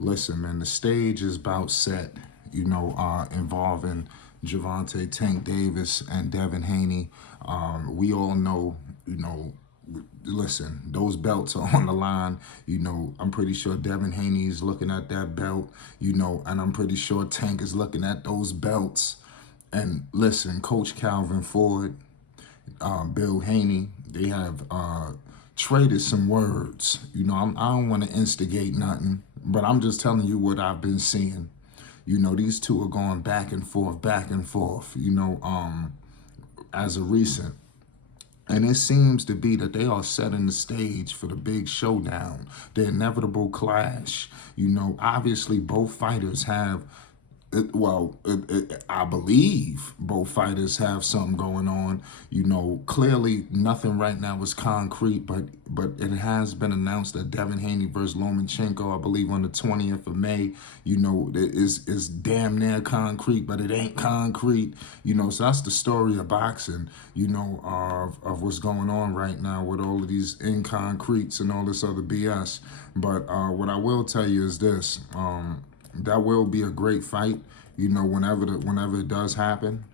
Listen, man, the stage is about set, involving Gervonta, Tank Davis, and Devin Haney. We all know, listen, those belts are on the line. I'm pretty sure Devin Haney is looking at that belt, and I'm pretty sure Tank is looking at those belts. And listen, Coach Clavin Ford, Bill Haney, they have traded some words. I don't want to instigate nothing, but I'm just telling you what I've been seeing. These two are going back and forth, as a recent. And it seems to be that they are setting the stage for the big showdown, the inevitable clash. Obviously both fighters have I believe both fighters have something going on. Clearly nothing right now is concrete, but it has been announced that Devin Haney versus Lomachenko, I believe on the 20th of May, is damn near concrete, but it ain't concrete. So that's the story of boxing, of what's going on right now with all of these inconcretes and all this other BS. But what I will tell you is this. That will be a great fight, whenever it does happen,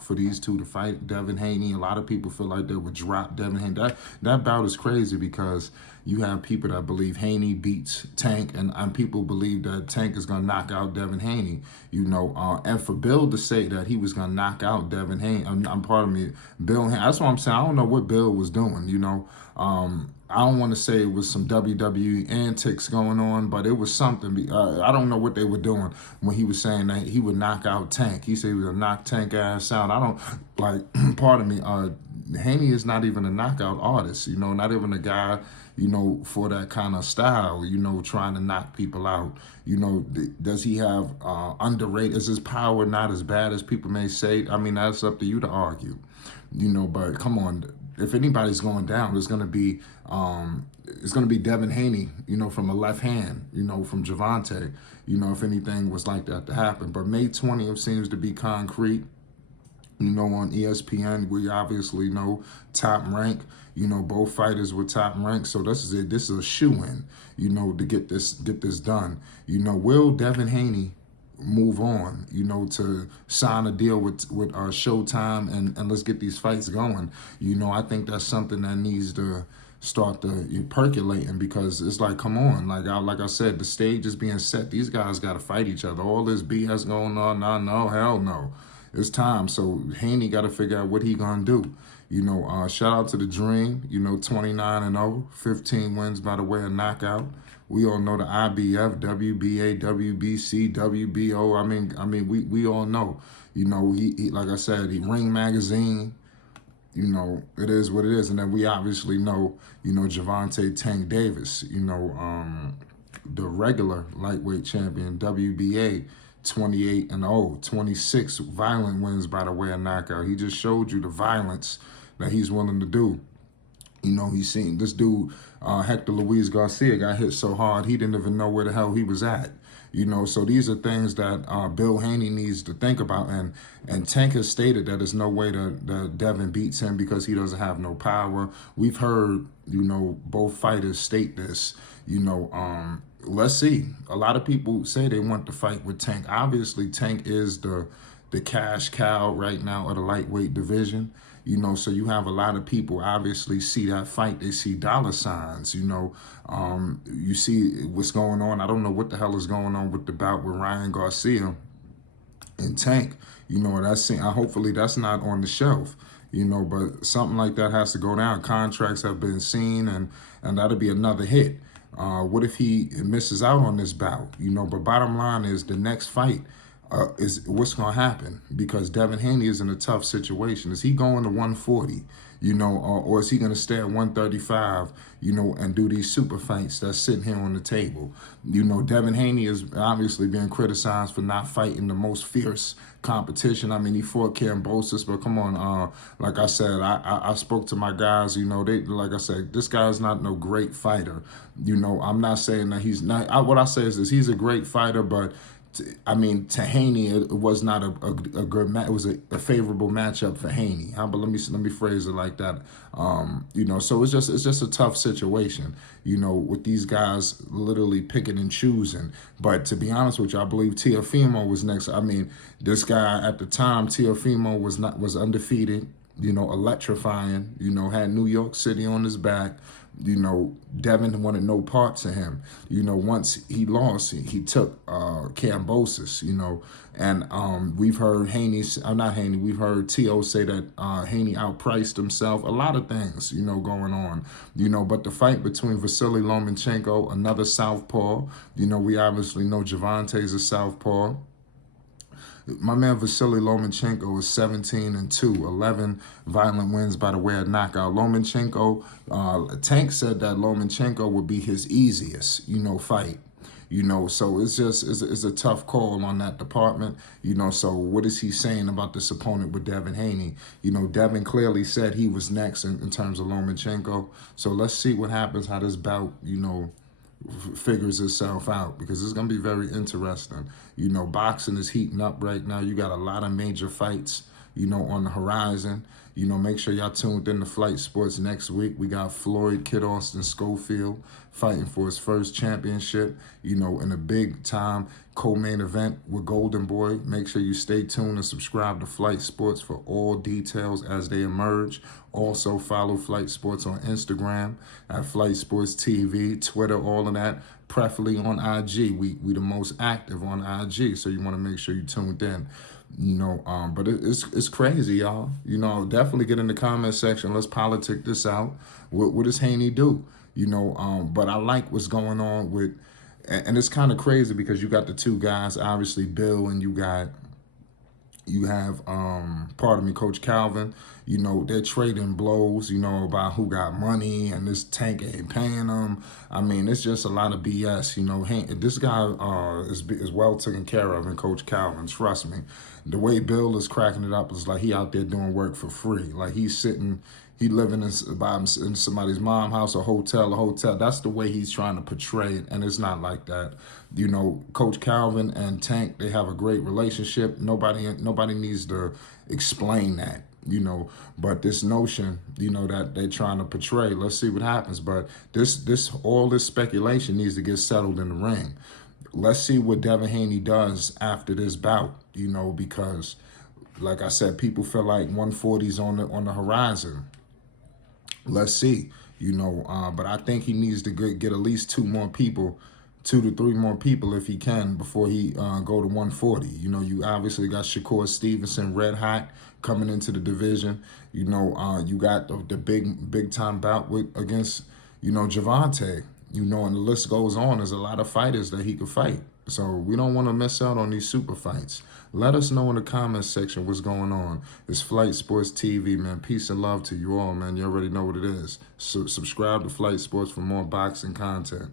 for these two to fight. Devin Haney, a lot of people feel like they would drop Devin Haney. That bout is crazy because you have people that believe Haney beats Tank, and people believe that Tank is going to knock out Devin Haney, and for Bill to say that he was going to knock out Devin Haney, Bill Haney, that's what I'm saying. I don't know what Bill was doing, I don't want to say it was some WWE antics going on, but it was something. I don't know what they were doing when he was saying that he would knock out Tank. He said he was going to knock Tank ass out. I don't, pardon me, Haney is not even a knockout artist, not even a guy, for that kind of style, trying to knock people out. Does he have underrated? Is his power not as bad as people may say? I mean, that's up to you to argue, but come on. If anybody's going down, it's gonna be Devin Haney, from a left hand, from Gervonta, if anything was like that to happen. But May 20th seems to be concrete. On ESPN, we obviously know Top Rank. Both fighters were Top Rank, so this is it. This is a shoe-in, to get this done. Will Devin Haney move on, to sign a deal with Showtime and let's get these fights going? I think that's something that needs to start to percolating, because it's like, come on, like I said, the stage is being set. These guys got to fight each other. All this BS going on, no, hell no. It's time. So Haney got to figure out what he gonna do. Shout out to the Dream. 29-0, 15 wins by the way of knockout. We all know the IBF, WBA, WBC, WBO. I mean, we all know. He like I said, he Ring Magazine. It is what it is. And then we obviously know, Gervonta Tank Davis. The regular lightweight champion, WBA. 28-0, 26 violent wins by the way of knockout. He just showed you the violence that he's willing to do. He's seen this dude, Hector Luis Garcia, got hit so hard he didn't even know where the hell he was at. So these are things that Bill Haney needs to think about. And Tank has stated that there's no way that Devin beats him because he doesn't have no power. We've heard, both fighters state this, let's see. A lot of people say they want to fight with Tank. Obviously, Tank is the cash cow right now of the lightweight division. So you have a lot of people obviously see that fight. They see dollar signs, you see what's going on. I don't know what the hell is going on with the bout with Ryan Garcia and Tank. Hopefully that's not on the shelf, but something like that has to go down. Contracts have been seen, and that'll be another hit. What if he misses out on this bout? But bottom line is the next fight is what's going to happen, because Devin Haney is in a tough situation. Is he going to 140, or is he going to stay at 135, and do these super fights that's sitting here on the table? Devin Haney is obviously being criticized for not fighting the most fierce competition. I mean, he fought Cambosis, but come on, like I said, I spoke to my guys, like I said, this guy's not no great fighter. I'm not saying that he's not. What I say is this: he's a great fighter, but I mean, to Haney, it was not a good match. It was a favorable matchup for Haney. But let me phrase it like that. So it's just a tough situation. With these guys literally picking and choosing. But to be honest with you, I believe Teofimo was next. I mean, this guy at the time, Teofimo was undefeated. Electrifying. Had New York City on his back. Devin wanted no parts of him. Once he lost, he took Cambosis, and we've heard we've heard T.O. say that Haney outpriced himself. A lot of things, going on, but the fight between Vasily Lomachenko, another southpaw, we obviously know Gervonta is a southpaw. My man Vasily Lomachenko is 17-2, 11 violent wins by the way of knockout. Lomachenko, Tank said that Lomachenko would be his easiest, fight. So it's a tough call on that department. So what is he saying about this opponent with Devin Haney? Devin clearly said he was next in terms of Lomachenko. So let's see what happens, how this bout, figures itself out, because it's going to be very interesting. Boxing is heating up right now. You got a lot of major fights, on the horizon. Make sure y'all tuned in to Flight Sports next week. We got Floyd Kid Austin Schofield fighting for his first championship, in a big time co-main event with Golden Boy. Make sure you stay tuned and subscribe to Flight Sports for all details as they emerge. Also follow Flight Sports on Instagram at Flight Sports TV, Twitter, all of that. Preferably on IG. We the most active on IG, so you want to make sure you tuned in. But it's crazy, y'all. Definitely get in the comment section. Let's politic this out. What does Haney do? But I like what's going on with, and it's kind of crazy because you got the two guys, obviously Bill, and you have pardon me, Coach Clavin. They're trading blows, about who got money and this Tank ain't paying them. I mean, it's just a lot of BS. This guy is well taken care of, and Coach Clavin, trust me. The way Bill is cracking it up is like he out there doing work for free. Like he living in somebody's mom house, a hotel. That's the way he's trying to portray it, and it's not like that. Coach Clavin and Tank, they have a great relationship. Nobody needs to explain that. But this notion, that they're trying to portray, let's see what happens. But all this speculation needs to get settled in the ring. Let's see what Devin Haney does after this bout, because like I said, people feel like 140's on the horizon. Let's see, but I think he needs to get at least 2 to 3 more people if he can before he go to 140. You obviously got Shakur Stevenson red hot coming into the division. You got the big time bout against Gervonta. And the list goes on. There's a lot of fighters that he could fight. So we don't want to miss out on these super fights. Let us know in the comments section what's going on. It's Flight Sports TV, man. Peace and love to you all, man. You already know what it is. So subscribe to Flight Sports for more boxing content.